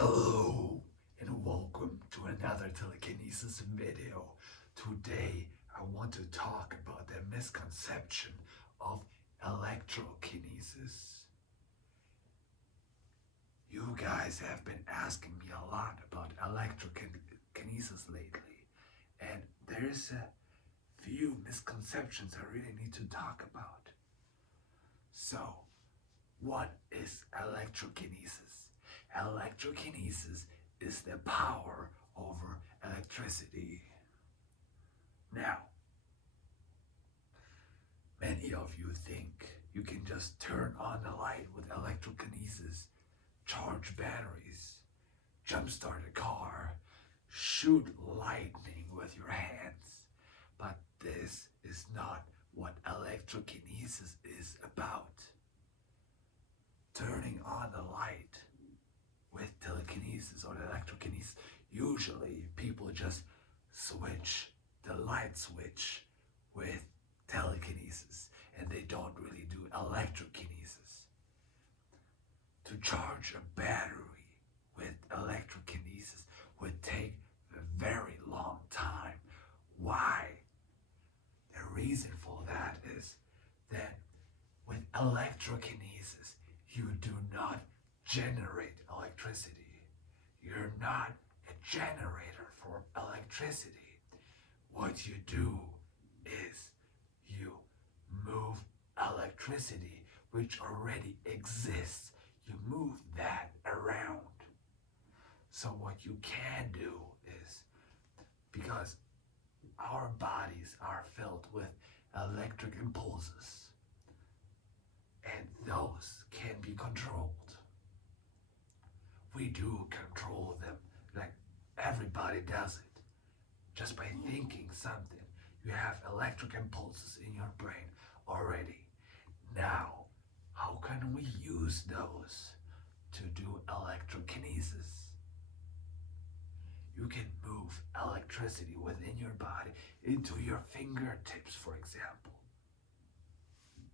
Hello and welcome to another telekinesis video. Today I want to talk about the misconception of electrokinesis. You guys have been asking me a lot about electrokinesis lately, and there's a few misconceptions I really need to talk about. So, what is electrokinesis? Electrokinesis is the power over electricity. Now, many of you think you can just turn on the light with electrokinesis, charge batteries, jumpstart a car, shoot lightning with your hands. But this is not what electrokinesis is about. Turning on the light with telekinesis or electrokinesis, usually people just switch the light switch with telekinesis and they don't really do electrokinesis. To charge a battery with electrokinesis would take a very long time. Why? The reason for that is that with electrokinesis, you do not generate electricity. You're not a generator for electricity. What you do is you move electricity which already exists. You move that around. So what you can do is, because our bodies are filled with electric impulses, and those can be controlled. We do control them, like everybody does it. Just by thinking something, you have electric impulses in your brain already. Now, how can we use those to do electrokinesis? You can move electricity within your body into your fingertips, for example.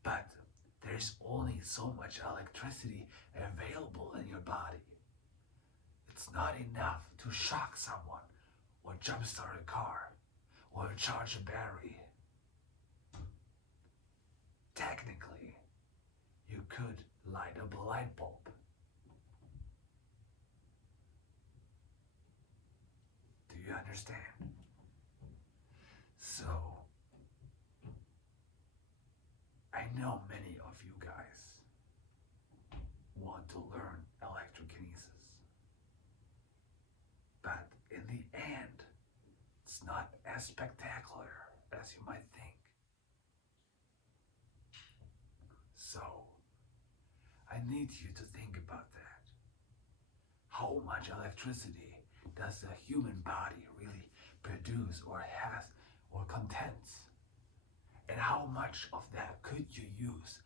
But there's only so much electricity available in your body. It's not enough to shock someone or jumpstart a car or charge a battery. Technically, you could light up a light bulb. Do you understand? So, I know many of you guys want to learn electrokinesis. But in the end, it's not as spectacular as you might think. So, I need you to think about that. How much electricity does the human body really produce or has or contains? And how much of that could you use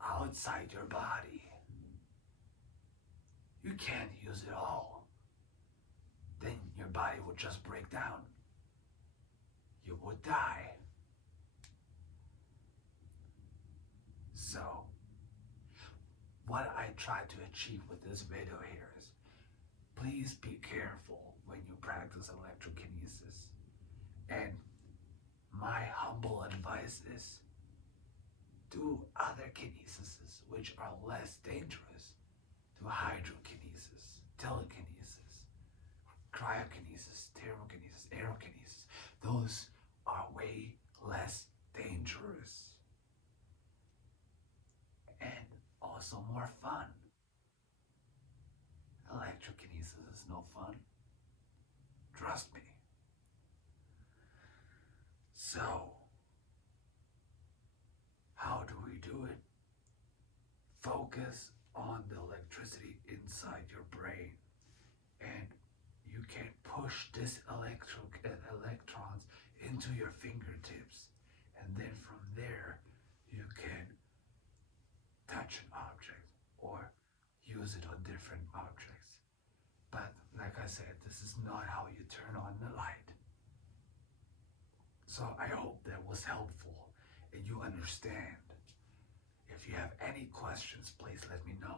outside your body? You can't use it all. Then your body would just break down. You would die. So, what I try to achieve with this video here is, please be careful when you practice electrokinesis. And my humble advice is, do other kinesises which are less dangerous. Do hydrokinesis, telekinesis, cryokinesis, thermokinesis, aerokinesis. Those are way less dangerous and also more fun. Electrokinesis is no fun. Trust me. So, how do we do it? Focus on the electricity inside your brain, and you can push this electrons into your fingertips, and then from there you can touch an object or use it on different objects. But like I said, this is not how you turn on the light. So I hope that was helpful and you understand. If you have any questions, please let me know.